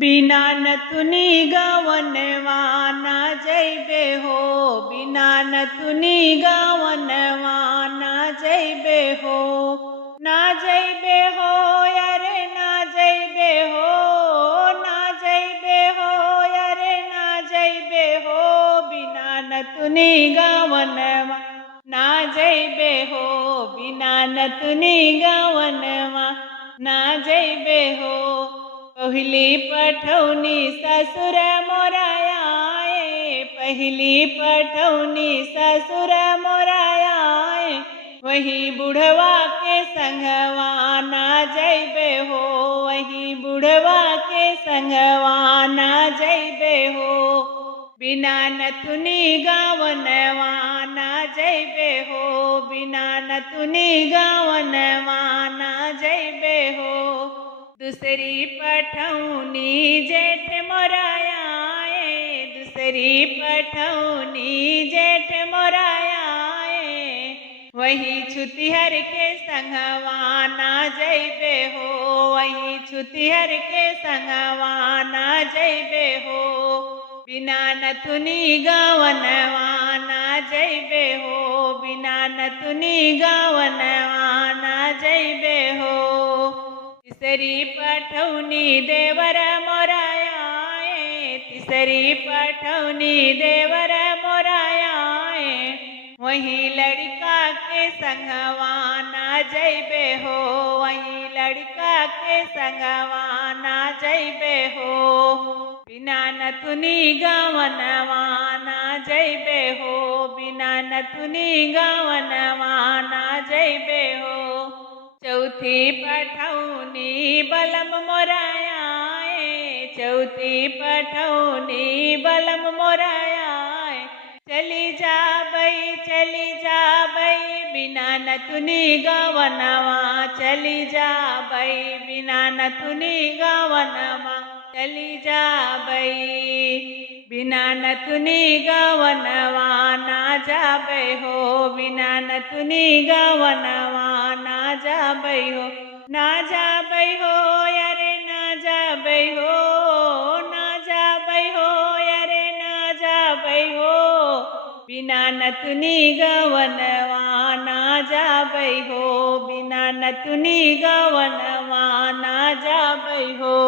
बिना नथुनी गवनवा ना जइबे हो, बिना नथुनी गवनवा ना जइबे हो, ना जइबे हो अरे ना जइबे हो, ना जइबे हो अरे ना जइबे हो, बिना नथुनी गवनवा ना जइबे हो, बिना नथुनी गवनवा ना जइबे हो। पहली पठौनी ससुर मोरायाए, पहली पठौनी ससुर मोरायाए, वही बुढ़वा के संगवा ना जइबे हो, वही बुढ़वा के संगवा ना जइबे हो, बिना नथुनी गवनवा ना जइबे हो, बिना नथुनी गवनवा ना जइबे हो। दूसरी पठौनी जेठ मोरायाए, दूसरी पठौनी जेठ मोरायाए, वही छुतिहर के संगवा ना जइबे हो, वही छुतिहर के संगवा ना जइबे हो, बिना नथुनी गवनवा ना जइबे हो, बिना नथुनी गवनवा ना जइबे हो। तीसरी पठौनी देवर मोरायाए, तीसरी पठौनी देवर मोरायाए, वही लड़का के संगवा ना जइबे हो, वही लड़का के संगवा ना जइबे हो, बिना नथुनी गवनवा ना जइबे हो, बिना नथुनी गवनवा ना जइबे हो। चौथी पठौनी बलम मोरायाए, चौथी पठौनी बलम मोरायाए, चली जाबई बिना नथुनी गवनवा, चली जाबई बिना नथुनी गवनवा, चली जाबई बिना नथुनी गवनवा ना जाबे हो, बिना नथुनी गवनवा ना जाबे हो, ना जाबे हो अरे ना जाबे हो, ना जाबे हो अरे ना जाबे हो, बिना नथुनी गवनवा ना जाबे हो, बिना नथुनी गवनवा ना जाबे हो।